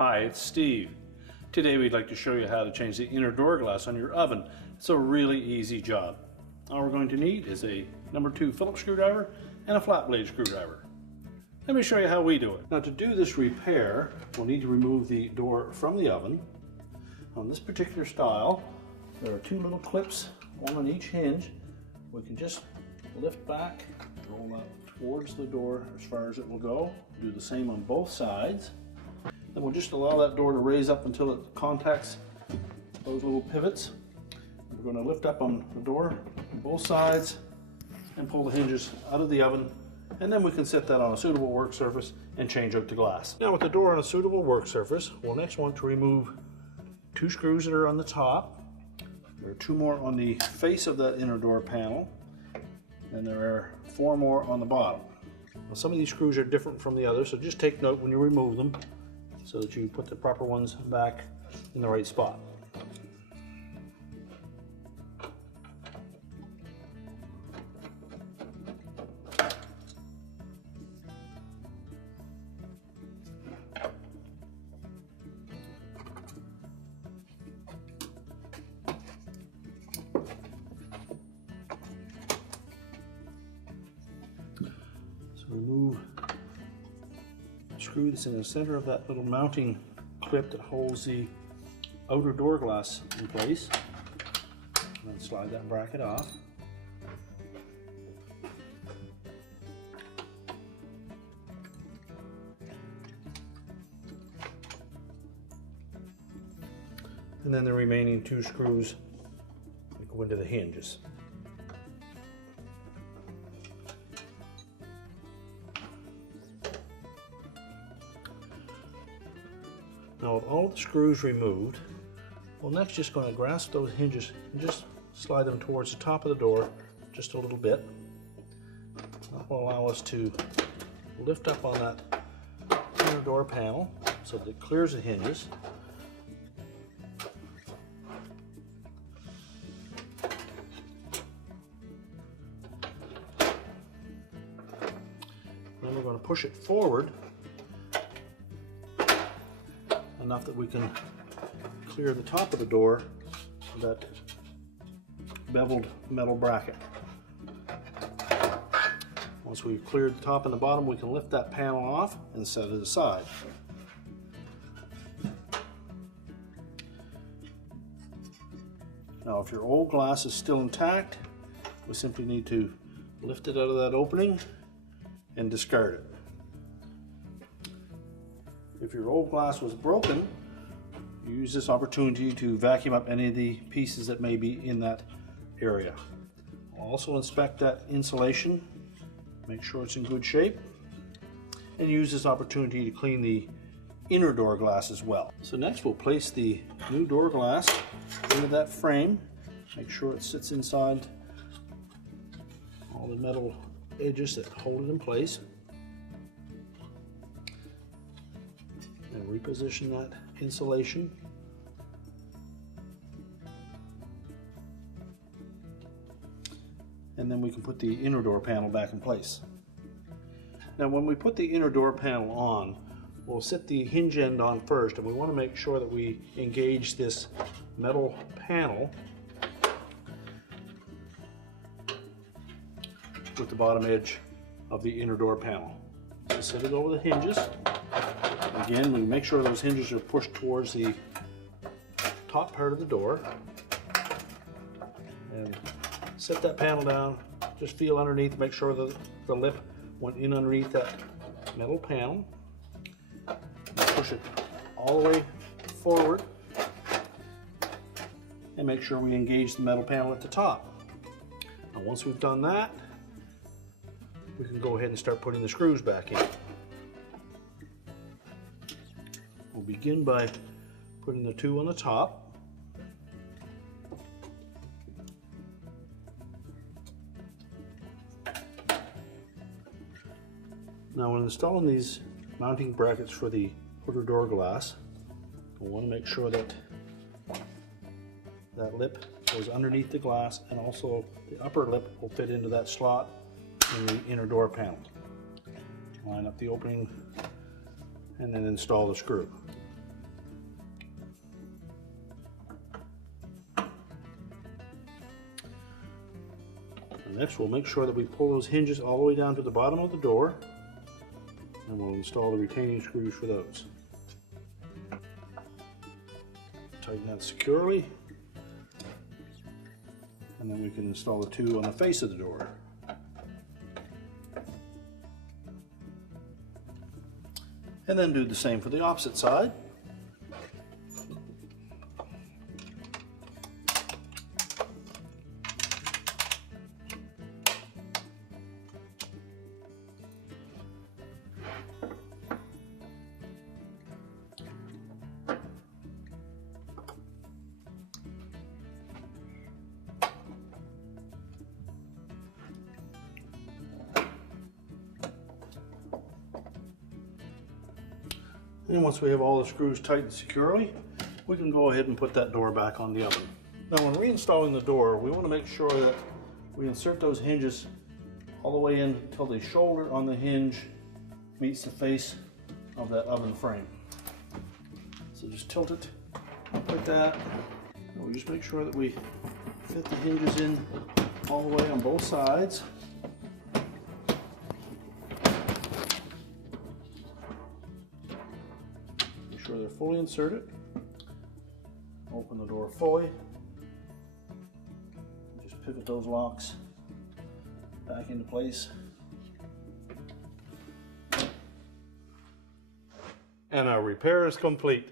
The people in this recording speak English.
Hi, it's Steve. Today we'd like to show you how to change the inner door glass on your oven. It's a really easy job. All we're going to need is a number 2 Phillips screwdriver and a flat blade screwdriver. Let me show you how we do it. Now to do this repair, we'll need to remove the door from the oven. On this particular style, there are 2 little clips, one on each hinge. We can just lift back, roll that towards the door as far as it will go. Do the same on both sides. Then we'll just allow that door to raise up until it contacts those little pivots. We're going to lift up on the door on both sides and pull the hinges out of the oven, and then we can set that on a suitable work surface and change out the glass. Now with the door on a suitable work surface, we'll next want to remove 2 screws that are on the top. There are 2 more on the face of that inner door panel, and there are 4 more on the bottom. Now, some of these screws are different from the others, so just take note when you remove them so that you put the proper ones back in the right spot. So remove screw that's in the center of that little mounting clip that holds the outer door glass in place, and then slide that bracket off. And then the remaining 2 screws that go into the hinges. Now with all the screws removed, we're next just going to grasp those hinges and just slide them towards the top of the door just a little bit. That will allow us to lift up on that inner door panel so that it clears the hinges. Then we're going to push it forward enough that we can clear the top of the door of that beveled metal bracket. Once we've cleared the top and the bottom, we can lift that panel off and set it aside. Now if your old glass is still intact, we simply need to lift it out of that opening and discard it. If your old glass was broken, you use this opportunity to vacuum up any of the pieces that may be in that area. Also inspect that insulation, make sure it's in good shape, and use this opportunity to clean the inner door glass as well. So next we'll place the new door glass into that frame, make sure it sits inside all the metal edges that hold it in place. And reposition that insulation. And then we can put the inner door panel back in place. Now when we put the inner door panel on, we'll set the hinge end on first, and we want to make sure that we engage this metal panel with the bottom edge of the inner door panel. So set it over the hinges. Again, we make sure those hinges are pushed towards the top part of the door, and set that panel down. Just feel underneath, make sure that the lip went in underneath that metal panel. Push it all the way forward and make sure we engage the metal panel at the top. Now once we've done that, we can go ahead and start putting the screws back in. We'll begin by putting the 2 on the top. Now when installing these mounting brackets for the outer door glass, we'll want to make sure that that lip goes underneath the glass, and also the upper lip will fit into that slot in the inner door panel. Line up the opening and then install the screw. Next, we'll make sure that we pull those hinges all the way down to the bottom of the door, and we'll install the retaining screws for those. Tighten that securely, and then we can install the two on the face of the door. And then do the same for the opposite side. And once we have all the screws tightened securely, we can go ahead and put that door back on the oven. Now when reinstalling the door, we want to make sure that we insert those hinges all the way in until the shoulder on the hinge meets the face of that oven frame. So just tilt it like that. And we just make sure that we fit the hinges in all the way on both sides. Make sure they're fully inserted. Open the door fully. Just pivot those locks back into place. And our repair is complete.